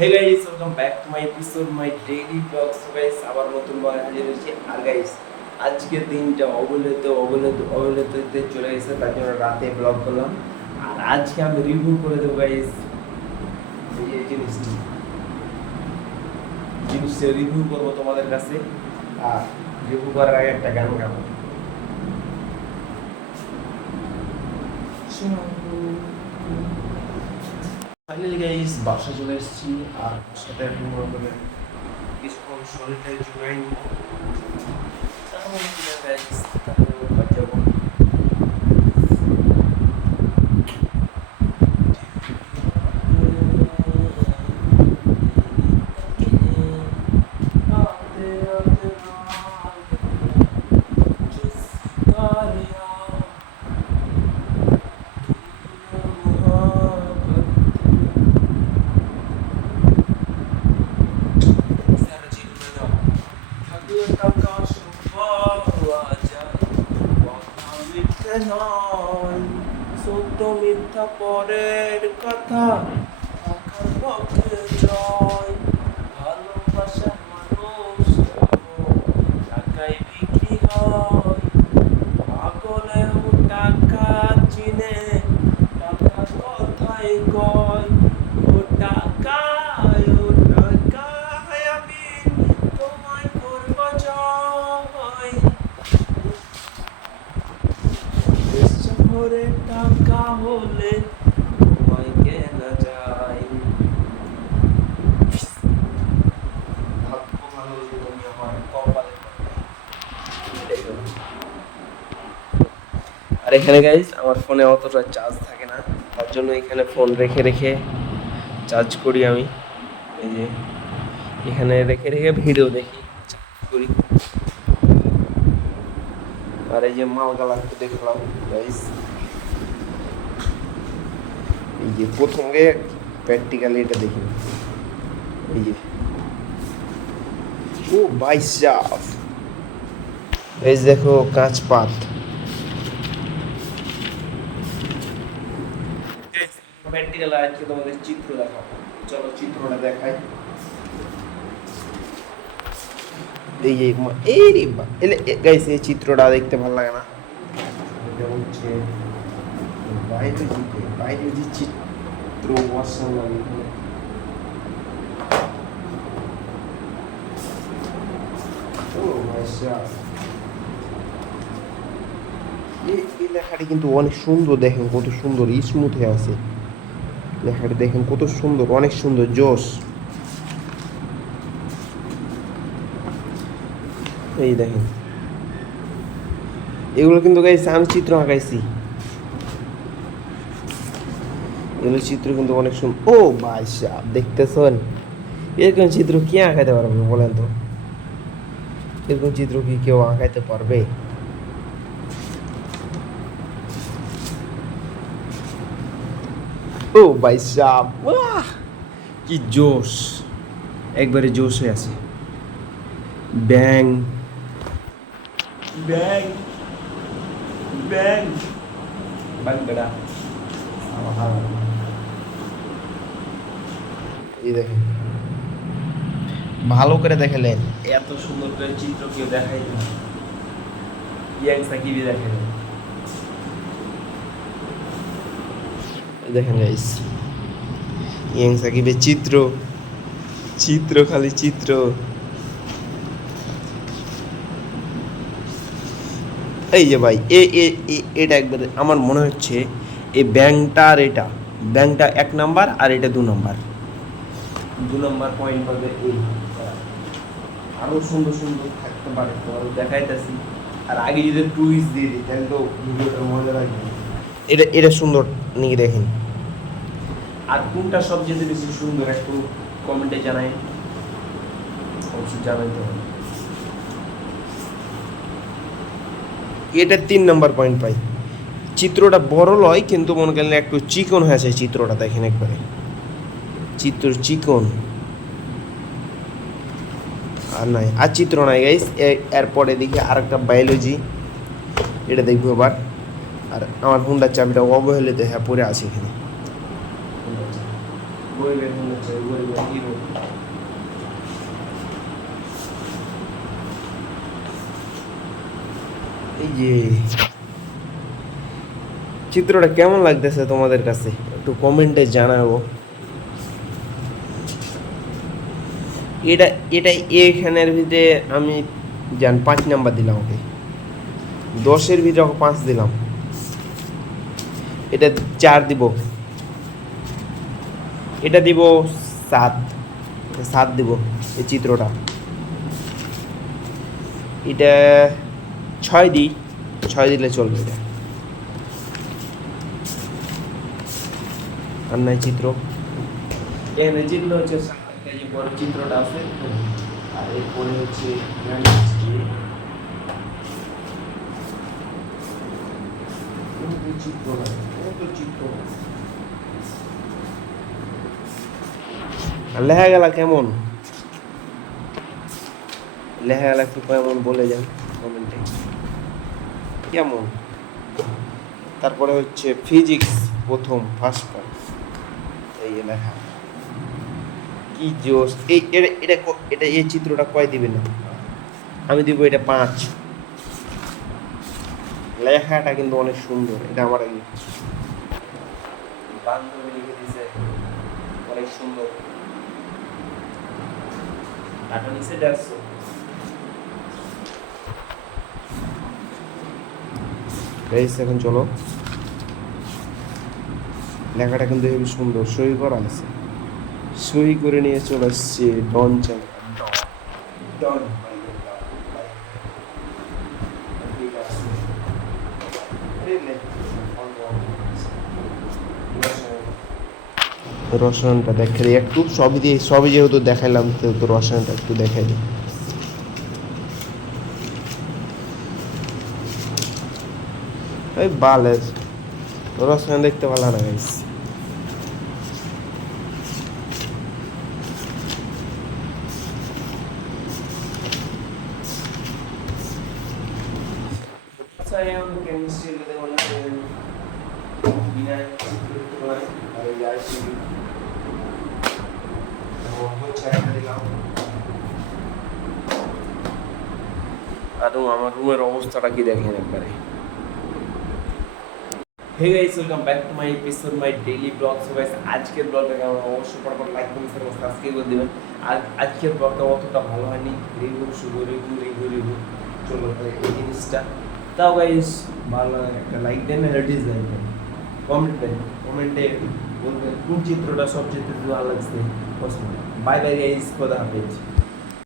Hey guys, welcome back to my episode my daily blog. So guys, আবার নতুন ব্লগে হাজির হয়েছি। আর গাইস, আজকের দিনটা অবহেলিততে চলে গেছে, তার জন্য রাতে ব্লগ করলাম। আর আজকে আমি রিভিউ করে দেবো গাইস এই জিনিসটা রিভিউ করবো তোমাদের কাছে। আর রিভিউ করার আগে একটা গান গাবো। ফাইনালি গাইস, বাসা চলে এসেছি। আর সাথে এখন মনে করে কিছুক্ষণ শরীরটাই জুড়াই নিব। তারপরে গাইস, তারপরে বাড়ি যাবো। সত্য মিথ্যা পরের কথা, থাকার পক্ষে জয়। ভালোবাসার মানুষ টাকায় বিক্রি হয়। পাগলেও টাকা চিনে, টাকার কথাই কয়। ও টাকায় আমি তোমায় করব জয়। শহরে টাকা হলে তোমায় কেনা যায়। ভাগ্য ভালো যে তুমি আমার কপালে পড়বে। আর এখানে গাইস, আমার ফোনে অতটা চার্জ থাকে না, তার জন্য এখানে ফোন রেখে রেখে চার্জ করি আমি। এই যে এখানে রেখে রেখে ভিডিও দেখি, চার্জ করি। আর এই যে মালগালা একটু দেখলাম গাইস। এই যে প্রথমে প্র্যাকটিক্যালি এটা দেখি। এই যে ও বাইসাফ, এই যে দেখো কাঁচ পাত। প্র্যাকটিক্যাল আজকে তোমাদের চিত্র দেখাবো, চলো চিত্রটা দেখাই। এই যে এই রে এলে গাইস, এই চিত্রটা দেখতে ভালো লাগে না? এটা হচ্ছে বায়োলজি চিত্র অসাম লাগে। ও আচ্ছা, এই লেখাটি কিন্তু অনেক সুন্দর, দেখেন কত সুন্দর স্মুথ হয়ে আছে লেখাটি, দেখেন কত সুন্দর, অনেক সুন্দর, জোস। এই দেখেন, এগুলো কিন্তু গাইস আমি চিত্র আঁকাইছি। এগুলো চিত্র কিন্তু অনেক সুন্দর। ও ভাই সাহেব, দেখতেছেন এরকম চিত্র কে আঁকাইতে পারবে বলেন তো? এরকম চিত্র কি কেউ আঁকাইতে পারবে? ও ভাই সাহেব, বাহ কি জোশ, একবারে জোশ হয়ে আছে। ব্যাং ব্যাং ব্যাং ব্যাং বেড়া। এই দেখেন, ভালো করে দেখালেন, এত সুন্দর করে চিত্র কেউ দেখাই না। ইয়াং সাকিবই দেখালেন। দেখেন গাইস, ইয়াং সাকিবের চিত্র, চিত্র খালি চিত্র। এই যে ভাই এটা একবারে আমার মনে হচ্ছে এই ব্যাংকটা আর এটা, ব্যাংকটা 1 নাম্বার আর এটা 2 নাম্বার, 2 নাম্বার পয়েন্ট পাবে। এই আরো সুন্দর সুন্দর থাকতে পারে, তোমার দেখাইতেছি। আর আগে যদি টুইস্ট দিয়ে দিই তাহলে তো ভিডিওটা মজা লাগবে। এটা সুন্দর নিয়ে দেখেন। আর কোনটা সবচেয়ে বেশি সুন্দর একটু কমেন্টে জানাই, অবশ্যই জানাইতে হবে। এটা 3 নাম্বার পয়েন্ট পাই। চিত্রটা বড় লয়, কিন্তু মনে করেন একটু চিকন হয়েছে চিত্রটা, দেখেন একবারে চিত্র চিকন। আর নাই, আর চিত্র নাই গাইস। এরপরে দেখি আর একটা বায়োলজি, এটা দেখবো এবার। আর আমার হুন্ডার চাবিটা অবহেলিত হ্যাঁ পড়ে আছে এখানে। হিরো এই যে চিত্রটা কেমন লাগতেছে তোমাদের কাছে একটু কমেন্টে জানাবো। এটা এটা এখানের ভিতরে আমি 5 নাম্বার দিলাম ওকে, 10-এর ভিতরে ওকে 5 দিলাম, এটা 4 দিব, এটা দিব 7, 7 দিব এই চিত্রটা। এটা 6 দিই, 6 দিলে চলবে এটা। আর নাই চিত্র, এখানে চিত্র হচ্ছে এই যে বড় চিত্রটা আছে, আর এরপরে হচ্ছে চিত্র চিত্র লেখা গেলা কেমন, লেখা গেলা একটু কেমন বলে যান কমেন্টে কেমন। তারপরে হচ্ছে ফিজিক্স প্রথম ফার্স্ট পার্ট, এই যে লেখা কি জোস। এই এটা এই চিত্রটা কয় দিবে না, আমি দিব এটা 5। লেখাটা কিন্তু অনেক সুন্দর, এটা আমার বান্ধবী লিখে দিয়েছে, অনেক সুন্দর। টাকা নিচে যাচ্ছে এখন চলো, লেখাটা কিন্তু খুবই সুন্দর, সই করা আছে, সই করে নিয়ে চলে আসছে ডন চাই ডন। রসায়নটা দেখে দিই একটু, সবই যেহেতু দেখাইলাম তো রসায়নটা একটু দেখাই দিই। এই বালের রসায়ন দেখতে ভালো না গাইস। আর আমার রুমের অবস্থাটা কি দেখেন একবারে। Hey guys, welcome back to my episode, my daily blog. So guys, আজকের ব্লগটা কেমন অবশ্যই পরপর লাইক কমেন্ট শেয়ার সাবস্ক্রাইব করে দিবেন। আর আজকের ব্লগটা অতটা ভালো হয়নি, রিভিউ চলো এই জিনিসটা। তাও গাইস ভালো লাগে একটা লাইক দেন, আর ডিসলাইক দেন, কমেন্টে বলবেন কোন চিত্রটা সবচেয়ে ভালো লাগছে। বাই বাই গাইস, খোদা হাফেজ।